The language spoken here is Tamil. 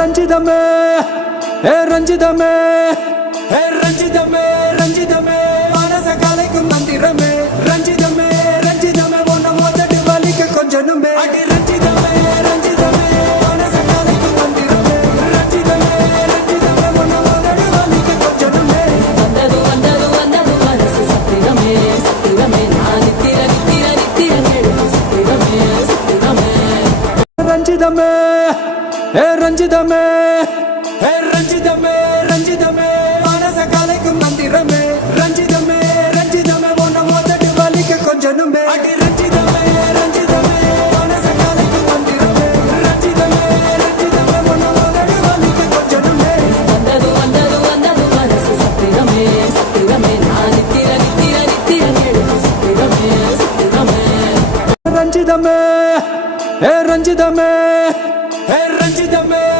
ரஞ்சிதமே ரஞ்சிதமே ரஞ்சிதமே ரஞ்சிதமே மனச கலைக்கும் மந்திரமே ரஞ்சிதமே ரஞ்சிதமே ஒன்ன மோதடி வலிக்க கொஞ்சனுமே அடி ரஞ்சிதமே ரஞ்சிதமே மனச கலைக்கும் மந்திரமே ரஞ்சிதமே ரஞ்சிதமே ஒன்ன மோதடி வலிக்க கொஞ்சனுமே வந்தது வந்தது வந்தது மனசு சத்திரமே சத்திரமே நான் நித்திர நித்திர நித்திர கேடு சத்திரமே சத்திரமே ரஞ்சிதமே ரஞ்சிதமே ரஞ்சிதமே ரஞ்சிதமே மனச கலைக்கும் மந்திரமே ரஞ்சிதமே ரஞ்சிதமே ஒன்ன மோதடி வலிக்க கொஞ்சனுமே அடி ரஞ்சிதமே ரஞ்சிதமே மனச கலைக்கும் மந்திரமே ரஞ்சிதமே ரஞ்சிதமே ஒன்ன மோதடி வலிக்க கொஞ்சனுமே வந்தது வந்தது வந்தது மனசு சத்திரமே சத்திரமே நான் நித்திர நித்திர நித்திர கேடு சத்திரமே சத்திரமே ரஞ்சிதமே ரஞ்சிதமே ரஞ்சிதமே